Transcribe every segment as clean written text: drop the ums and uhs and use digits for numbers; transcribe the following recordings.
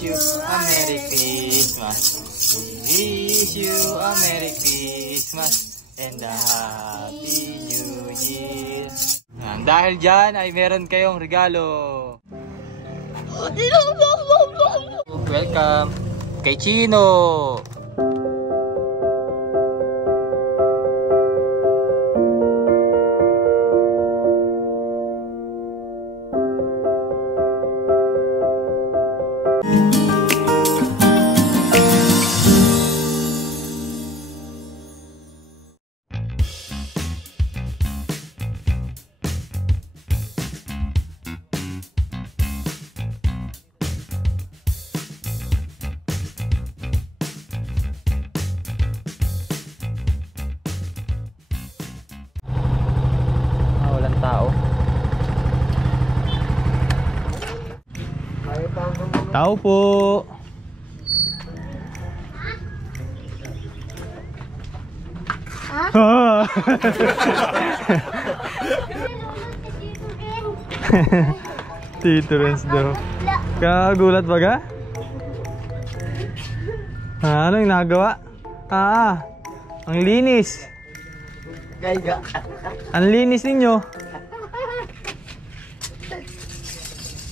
you a Merry Christmas. We wish you a Merry Christmas and a Happy New Year. Yan, dahil dyan ay meron kayong regalo. Welcome kay Chino. Tao po. Ha? Tito Renz daw. Kagulat ba ka? Ano yung nagawa? Ang linis. Ang linis ninyo.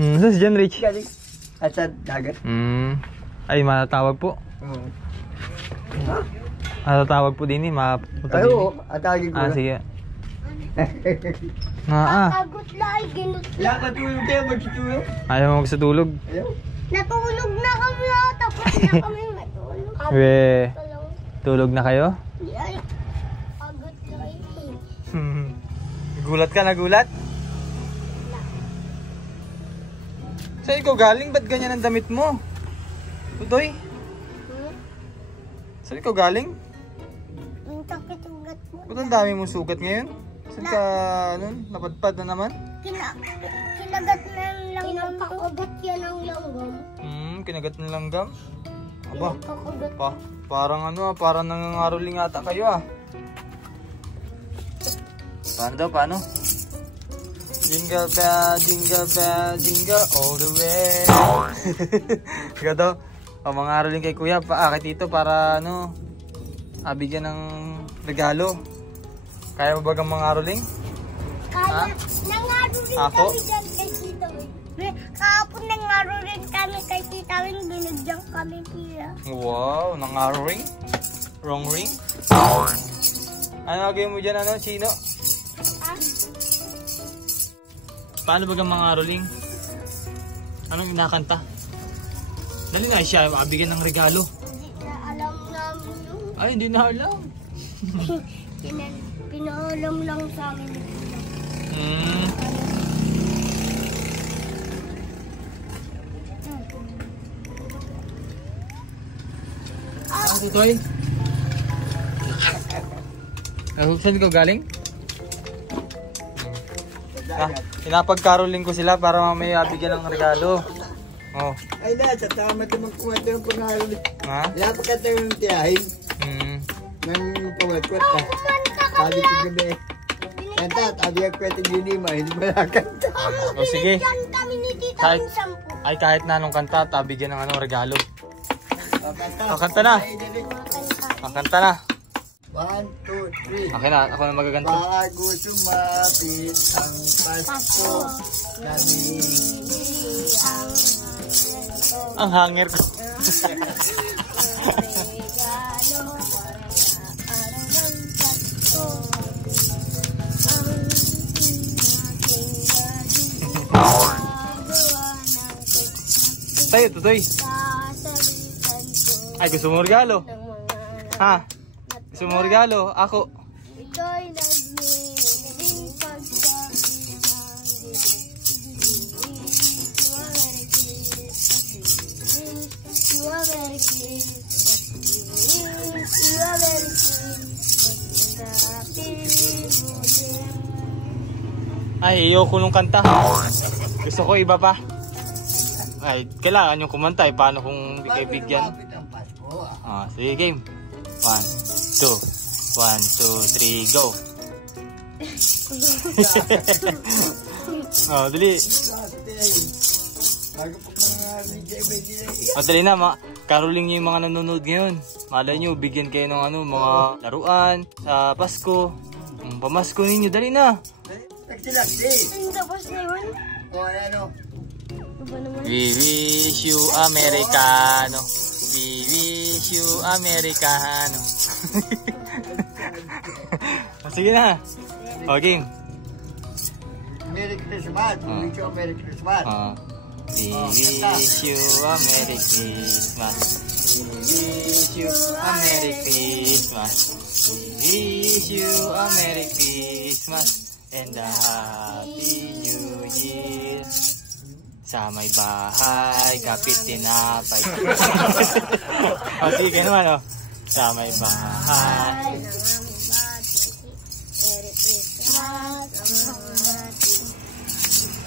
Saan si John Rich? At sa dagat. Ay, matatawag po. Matatawag po din eh. Ay, oo. Atagin ko na. Sige. Pagod lang, ginut lang. Matulog kayo, magtutulog. Ayaw mo magsatulog? Ayaw. Natulog na kami. Tapos na kami matulog. Tulog na kayo? Ay, pagod lang. Gulat ka, nagulat? Saan ikaw galing? Ba't ganyan ang damit mo? Tutoy? Saan ikaw galing? Ang takit-ugat mo. Ba't ang dami mong sugat ngayon? Saan ka, napadpad na naman? Kinagat na lang Kinakagat yan ang langgam. Kinagat ng langgam? Aba, Kinakagat. parang parang nangangaroling ata kayo Paano daw, paano? Jingle bell, jingle all the way. Ikaw daw, mangaroling kay kuya, kay tito para bigyan ng regalo. Kaya mo ba kang mangaroling? Kaya, nangaroling kami dyan kay tito. Kahapon nangaroling kami kay tita, binigyan kami pira. Wow, nangaroling? Wrong ring? Ano gagawin mo dyan, Chino? Paano ba ang mga roling? Anong inakanta? Dali na siya, mabigyan ng regalo. Hindi na alam namin yun. Ay, hindi na alam. Pinaalam lang sa amin. Tutoy? Saan ikaw galing? Pinapag-caroling ko sila para mamaya bigyan ng regalo. Ay na, sa tama naman kumato ng pangalan. Pinapakatayo ng tiyahin. Nang kumatot na. Sabi ko gabi. Kanta, tabi ang kwento ginima, hindi mo nakanta. Sige. Kami ni tita ng 10. Ay, kahit na anong kanta, bigyan ng regalo. Kanta na. Kanta na. 1, 2, 3. Okay na, ako na magaganto. Bago sumapit ang Pasko, namimili ang hanger ko. Tayo, tutoy. Ay, gusto mo regalo? Ha? Gusto mo regalo? Ako. Ito'y nagmiling Ay, ayoko nung kanta. Gusto ko iba pa. Ay, kailangan yung kumanta. Paano kung hindi kayo bigyan? Sige, game. 1, 2, 1, 2, 3, go. Dali. Bago po mga Madali na, caroling nyo yung mga nanonood ngayon. Malay nyo, bigyan kayo ng ano, mga laruan sa Pasko. Pamasko ninyo, dali na. Tapos na yun? We wish you Americano. We wish you Americano. Sige na. O, game. Merry Christmas. We wish you Merry Christmas. We wish you a Merry Christmas. We wish you a Merry Christmas. We wish you a Merry Christmas and a Happy New Year. Sa may bahay, kapit tinapay. O, sige naman, o. Sa may bahay.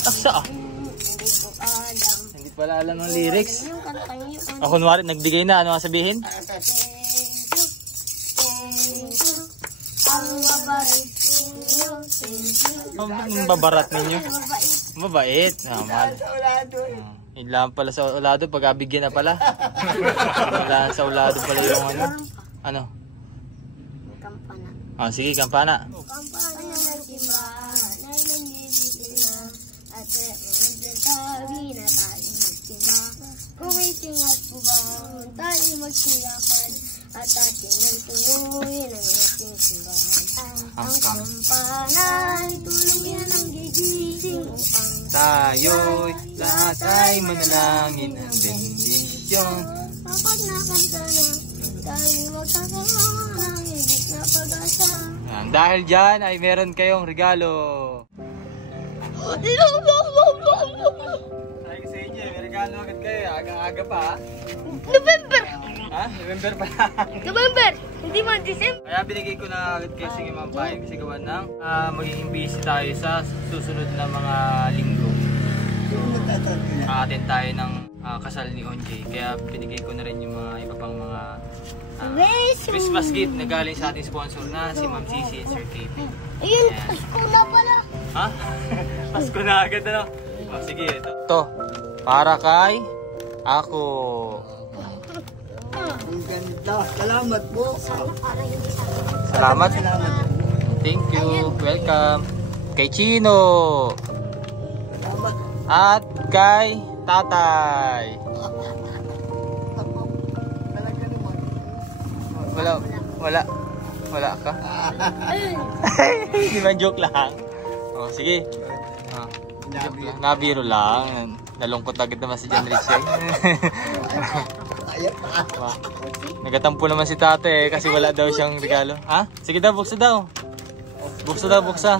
Taksa, ah. Hindi pala alam ng lyrics. O, kunwari, nagbigay na. Ano nga sabihin? Ang babarat ninyo. Mabait. Naman. Yun lang pala sa ulado. Pag-abigyan na pala. Wala sa ulado pala yung ano. Ano? Kampana. Sige, kampana. Kampana ng simbahan ay nangyayari at sabi na tayo magsimbahan. Kung may singat po ba, tayo magsiyakan at ating ng tuloy ng ating simbahan. Ang kampana ay tulong yan ang gigising upang tayo'y lahat ay manalangin ang bendisyon. kapag nakanta na tayo magkakaroon ng higit na pag-asa. Dahil dyan ay meron kayong regalo. Ay, sa inyo, may regalo agad kayo. Aga-aga pa, ha? November! Ha? November pa. November! Hindi man December! Kaya binigay ko na agad kayo sa inyo mga bayan kasi gawa ng magiging busy tayo sa susunod na mga linggo. Aatin tayo ng kasal ni Onjay. Kaya binigay ko na rin yung mga iba pang mga Christmas gift na galing sa ating sponsor na si Ma'am Cici and Sir KP. Ayun, Pasko na pala! Ha? Pasko na agad, ano? O, sige, ito. Ito, para kay ako. Ang ganda. Salamat po. Salamat. Thank you. Welcome. Kay Chino. Salamat. At kay Tatay. Talaga naman. Wala ka? Di ba joke lang? O, sige. Nabiro lang. Nalungkot agad naman si John Richie. Nagatampo naman si Tate kasi wala daw siyang regalo. Ha? Sige daw, buksa daw. Buksa.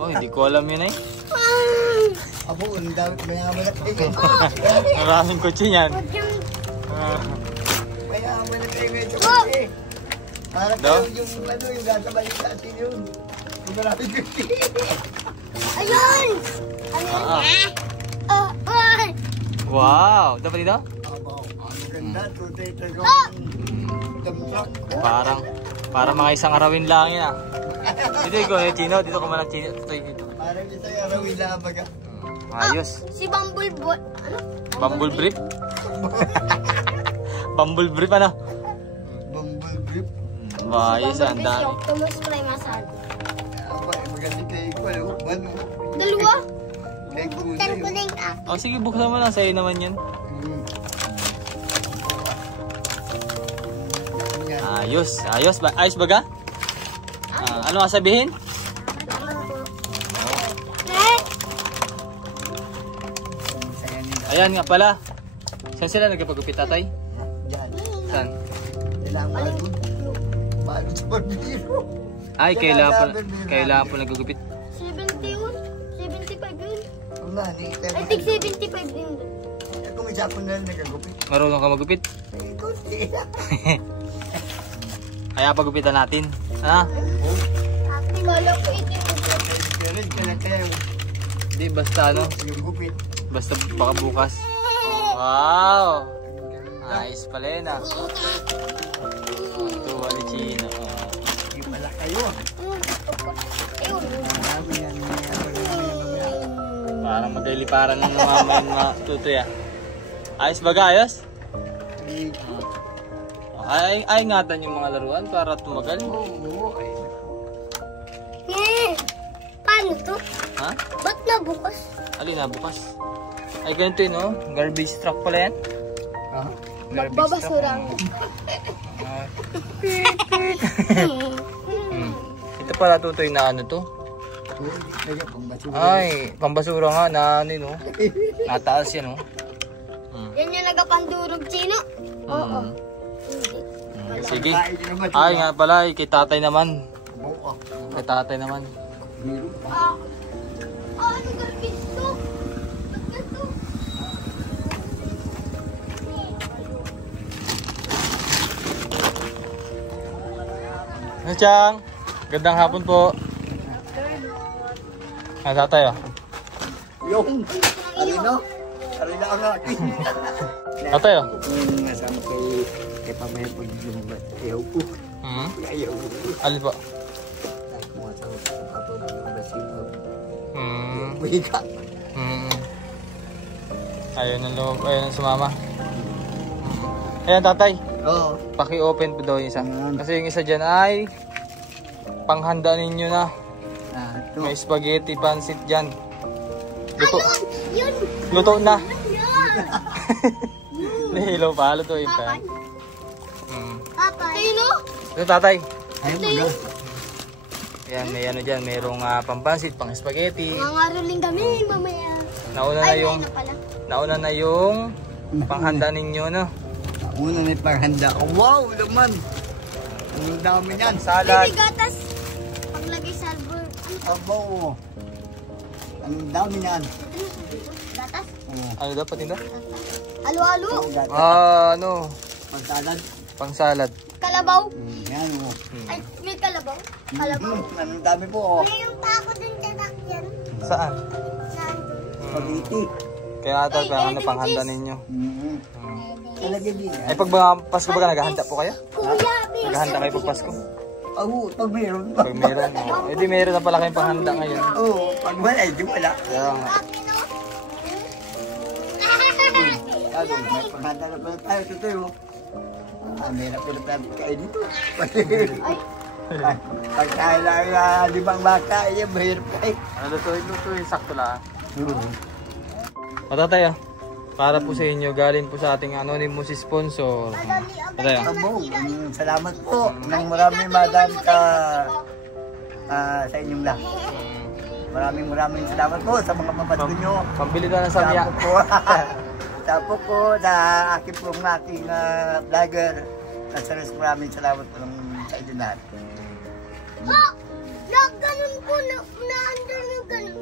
Oh, hindi ko alam yun eh. Abo, ang dami mayaman na kayo. Maraming kutsi yan. Mayaman na kayo medyo kasi. Para kayo yung gasabay sa atin yun. Yung maraming kutsi. Ayun! Ayun na! Wow! Dapat dito? Abo, ang ganda. Tutay tayo. Parang mga isang arawin lang yan ah. Dito ikaw eh, Chino. Dito ka man ang Chino. Dito. Parang isang arawin lang baga. Ayos. Si Bumblebee. Ano? Bumble brief? Bumble brief ano? Bumble brief. Ayos ah, ang dami. Optimus Prime asal. Maganda kayo ko. Dalawa? Kaya ko Buktan ko na yung akin. Oh, sige, buksan mo lang. Sa'yo naman yan. Ayos. Ayos baga? Ano nga sabihin? Ayan nga pala. Saan sila nagpagupit, Tatay? Diyan. Saan? Kailangan balot sa barbero. Ay, kailangan po nagugupit. 71? 75 yun? Wala, I think 75 din. kung may Japon na nagagupit. Marunong ka magupit? Ay, kunti. Kaya pagupitan natin. Ha? Kala ko Kaya Hindi, basta ano. yung gupit. Basta baka bukas. Wow! Nice pala yun ah. Tuwa ni Chino. Yung pala kayo. Ayun. Parang magliliparan na naman yung mga tutoy ah. Ayos ba ayos? Ay ingatan yung mga laruan para tumagal. Paano to? Ha? Ba't nabukas? Alin na bukas? Ay ganito yun oh. Garbage truck pala yan. Babasura. Ito pala tutoy na ano to? Ay, pambasura nga na ano yun oh. Nataas yan oh. Yan yung nagapandurog chino? Oo. Sige. Ay nga pala, kay tatay naman. Kay tatay naman. Ano garbage to? Ba't ganito? Ano Chang? Gandang hapon po. Ah, tatay oh. Yung, Arino ang akin. Tatay oh. Nasama kay Pamay pag lumabas. Ayaw ko. Ayaw ko. Alin po? Kahit mga sa papa lumabas yung Wika. Ayun ang loob, ayun ang sumama. Ayan tatay. Oo. Paki-open po daw yung isa. Kasi yung isa dyan ay panghanda ninyo na. May spaghetti pancit dyan. Luto. Yun! Luto na. Yun! Nahilaw pa. Lutuin pa. Papa. Sino? Ito tatay. Ayaw mo na. Ayan, may ano dyan. Mayroong pampansit, pang spaghetti. Nangaroling kami mamaya. Nauna na yung panghanda ninyo, no? Una na yung paghanda. Oh, wow, laman. Ang dami niyan. Salad. Hindi gatas. Paglagay sa albor. Abo. Ang dami niyan. Gatas? Ano dapat nito? Alo-alo. Ano? Pagsalad. Pang salad. Kalabaw. Yan o. Ay, may kalabaw. Kalabaw. Ang dami po. Mayroon pa ako dun sa takyan. Saan? Spaghetti. Kaya ata ano panghanda ninyo. Talaga din. Ay pag Pasko ba naghahanda po kayo? Kuya, Naghahanda kayo pag Pasko? Oo, pag meron pa. Pag meron. Eh di meron na pala kayong panghanda ngayon. Oo, pag wala, di wala. Kaya nga. Lalo, may paghanda na pala tayo sa tayo. Meron pala tayo kain dito. Pag kaya lang 5 baka, mahirap kain. Ano lutuin, sakto lang. Matatay para po sa inyo, galing po sa ating anonymous sponsor. Matatay Abo, salamat po ng marami madam ka sa inyong lahat. Maraming salamat po sa mga papasko nyo. Pambili na ng samya. Tapos po sa aking pong ating vlogger. Maraming salamat po sa inyo lahat. Ganun po na-under yung ganun.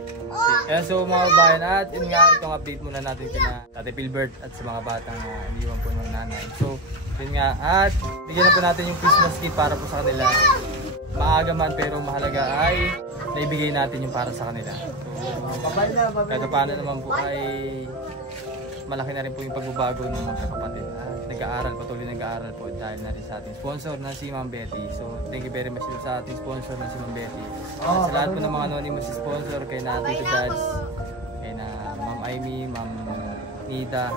Ayan, so mga bayan at yun nga itong update muna natin kina Tate Philbert at sa mga batang iniwan po ng nanay. So yun nga at bigyan na po natin yung Christmas kit para po sa kanila. Maaga man pero mahalaga ay naibigay natin yung para sa kanila. So kahit paano naman po ay malaki na rin po yung pagbabago ng mga kapatid. Nag-aaral, patuloy nag-aaral po dahil na rin sa ating sponsor na si Ma'am Betty. So thank you very much sa ating sponsor na si Ma'am Betty. Sa lahat po ng mga anonymous sponsor, kay na Tito Dads, kay na Ma'am Amy, Ma'am Nita,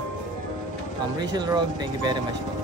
Ma'am Rachel Rog, thank you very much po.